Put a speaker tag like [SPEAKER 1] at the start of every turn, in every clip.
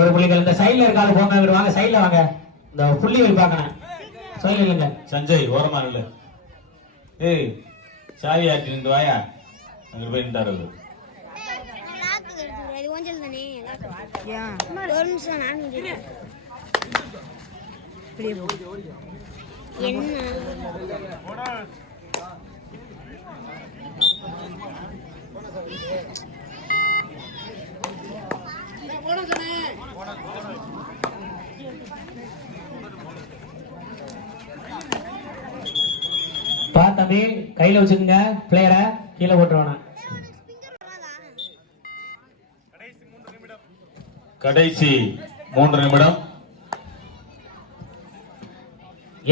[SPEAKER 1] ஒரு புள்ளிகள் இந்த சைடுல இருக்காது போங்க இங்கிட்டு வாங்க சைடுல வாங்க. இந்த புள்ளி புள்ளிகள் பார்க்கணும் சொல்லுங்க
[SPEAKER 2] சஞ்சய் ஓரமா இல்ல ஏய் சாவி ஆட்டி நின்று வாயா? அங்கே போய்
[SPEAKER 1] பா. தம்பி கையில வச்சுக்கோங்க. பிளேயரை கீழே போட்டுருவானா.
[SPEAKER 2] கடைசி மூன்று நிமிடம்.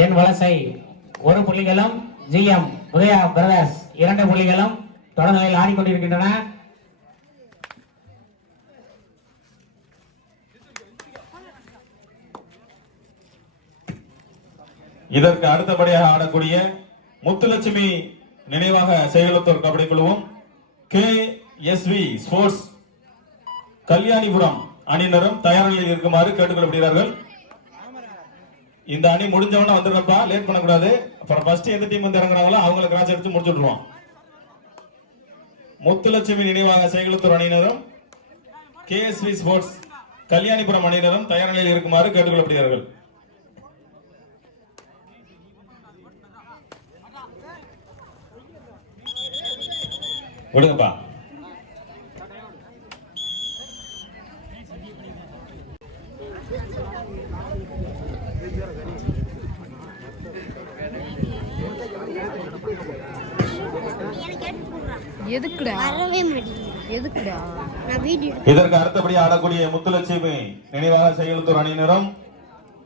[SPEAKER 1] என் வலசை ஒரு புள்ளிகளும் ஜிஎம் உதயா பிரதர்ஸ் இரண்டு புள்ளிகளும் தொடர்நிலையில் ஆடிக்கொண்டிருக்கின்றன.
[SPEAKER 2] இதற்கு அடுத்தபடியாக ஆடக்கூடிய முத்துலட்சுமி நினைவாக செயலத்தூர் கபடி குழுவும் K S V sports Kalyanipuram. அணியினரும் தயார் நிலையில் இருக்குமாறு கேட்டுக்கொள்ளப்படுகிறார்கள். இந்த அணி முடிஞ்சவன வந்துடுறப்பா லேட் பண்ணக்கூடாது. அப்புறம் ஃபர்ஸ்ட் எந்த டீம் வந்து இறங்குறாங்களோ அவங்களை கிராஸ் எடுத்து முடிச்சு முத்துலட்சுமி நினைவாக செயலத்தூர் அணியினரும் கேஎஸ்வி ஸ்போர்ட்ஸ் கல்யாணிபுரம் அணியினரும் தயார் நிலையில் இருக்குமாறு கேட்டுக்கொள்ளப்படுகிறார்கள். விடுங்கப்பா.
[SPEAKER 3] எதுக்குடா?
[SPEAKER 4] வரவே மாட்டேங்குது
[SPEAKER 3] எதுக்குடா?
[SPEAKER 4] நான் வீடியோ
[SPEAKER 2] இதற்கு அடுத்தபடி ஆடக்கூடிய முத்துலட்சுமி நினைவாக செயல்தூர் அணியினரும்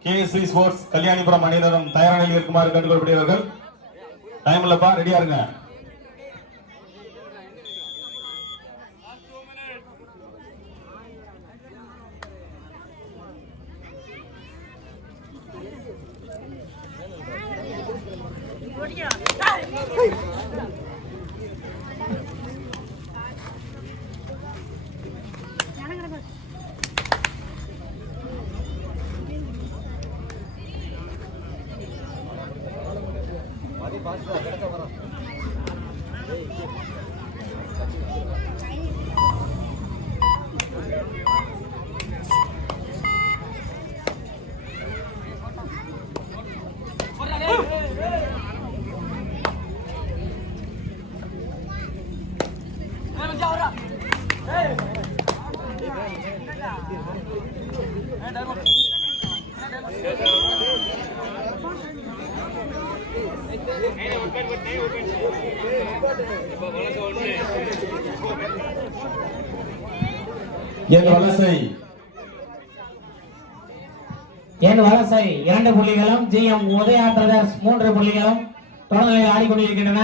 [SPEAKER 2] கேஎஸ்வி ஸ்போர்ட்ஸ் கல்யாணிபுரம் அணியினரும் தயார் நிலையில் இருக்குமாறு கேட்டுக்கொள்ளப்படுகிறார்கள். டைம் இல்லப்பா ரெடியா இருங்க. என் வலசை?
[SPEAKER 1] என் வலசை? இரண்டு புள்ளிகளும் ஜிஎம் உதயா பிரதர்ஸ் மூன்று புள்ளிகளும் தொடர்நிலையில் ஆடிக்கொண்டிருக்கின்றன.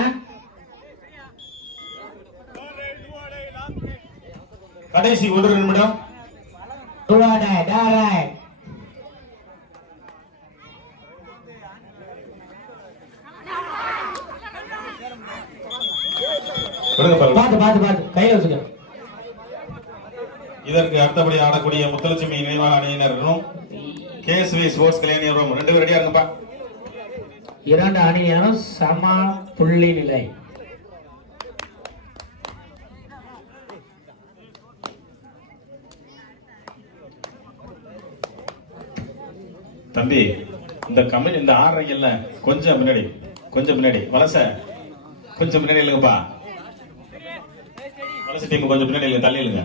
[SPEAKER 2] கடைசி ஒரு நிமிடம்.
[SPEAKER 1] கையில வச்சுக்க.
[SPEAKER 2] இதற்கு அடுத்தபடி ஆடக்கூடிய முத்துலட்சுமி நினைவாக அணியினரும் கேஎஸ்வி ஸ்போர்ட்ஸ் கல்யாணிபுரம் ரெண்டு பேரும் ரெடியா இருங்கப்பா.
[SPEAKER 1] இரண்டு அணியினரும் சம புள்ளி நிலை.
[SPEAKER 2] தம்பி இந்த கம்பெனி இந்த ஆடுறீங்கல்ல கொஞ்சம் முன்னாடி கொஞ்சம் முன்னாடி வலச. கொஞ்சம் முன்னாடி இல்லைங்கப்பா வலச டீம் கொஞ்சம் பின்னாடி தள்ளிடுங்க தள்ளி விடுங்க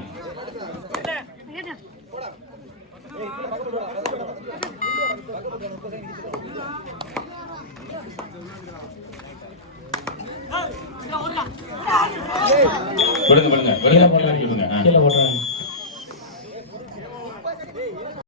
[SPEAKER 2] விடுங்க
[SPEAKER 1] கீழே
[SPEAKER 2] விடுங்க.
[SPEAKER 1] போட்டு
[SPEAKER 2] விடுங்க